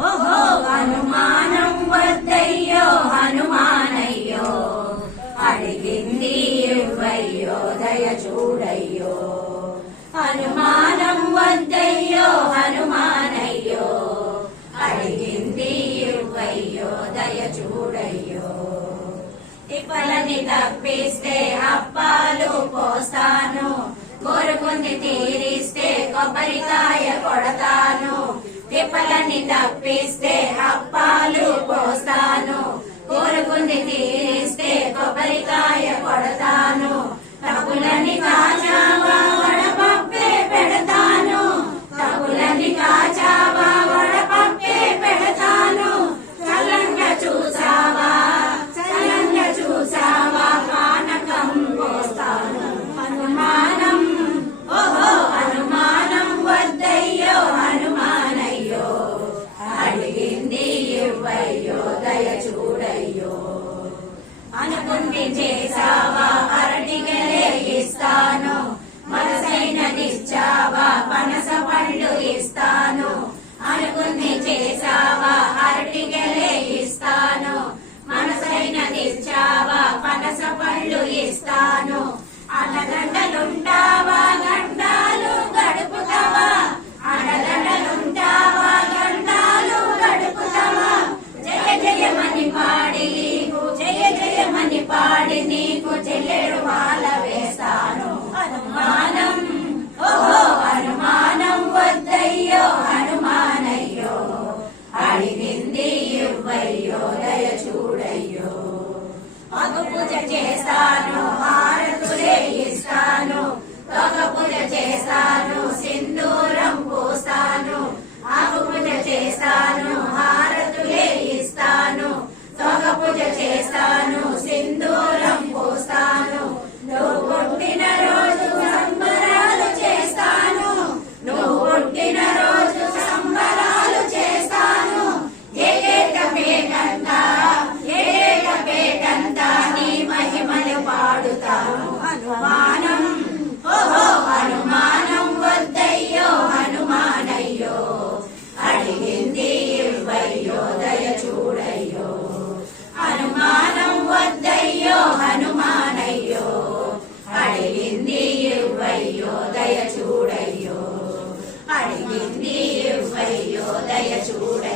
ఓహో అనుమానం వద్దయ్యో హనుమానయ్యో, అడిగింది ఇవ్వయ్యో దయ చూడయ్యో. అనుమానం వద్దయ్యో హనుమానయ్యో, అడిగింది ఇవ్వయ్యో దయ చూడయ్యో. తిప్పలని తప్పిస్తే అప్పాలు పోస్తాను, కోరుకుంది తీరిస్తే కొబ్బరికాయ కొడతాను. తిప్పలని తప్పిస్తే అప్పాలు పోస్తాను, కోరుకుంది తీరిస్తే కొబ్బరికాయ కొడతాను. తప్పులని కాచావా వడపప్పే పెడతాను, తప్పులని కాచావా వడపప్పే పెడతాను. చల్లంగా చూసావా చల్లంగా చూసావా పానకం పోస్తాను. అనుమానం ఓహో అనుమానం వద్దయ్యో హనుమానయ్యో, అడిగింది ఇవ్వయ్యో దయ చూడయ్యో. అనుకుంది చేసావా అరటిగలే ఇస్తాను, మనసైనదిచ్చావా పనస పండు ఇస్తాను. అనుకుంది చేసావా అరటిగలే ఇస్తాను, మనసైనదిచ్చావా పనస పండ్లు ఇస్తాను. అండదండలుంటావా గండాలు గడుపుతావా, అండదండలుంటావా గండాలు గడుపుతావా. జయ జయమని పాడి నీకు జయ జయమని పాడి నీకు చెల్లెడు మాల వేస్తాను. అనుమానం ఓహో అనుమానం వద్దయ్యో హనుమానయ్యో, అడిగింది ఇవ్వయ్యో దయ చూడయ్యో. మగ పూజ చేస్తాను హారతులే ఇస్తాను, ఒక పూజ చేస్తాను సింధూరం పూస్తాను. ఆకు పూజ చేస్తాను హారతులే ఇస్తాను, ఒక పూజ చేస్తాను సింధూరం పూస్తాను. నువ్వు పుట్టిన రోజు సంబరాలు చేస్తాను, నువ్వు పుట్టిన రోజు సంబరాలు చేస్తాను. ఏక పేటంత ఏక పేటంత నీ మహిమలు పాడుతాను. అనుమానం ఓహో అనుమానం వద్దయ్యో హనుమానయ్యో, అడిగింది ఇవ్వయ్యో దయ చూడయ్యో. అనుమానం వద్దయ్యో హనుమానయ్యో, అడిగింది ఇవ్వయ్యో దయ చూడయ్యో. అడిగింది ఇవ్వయ్యో దయ చూడయ్యో.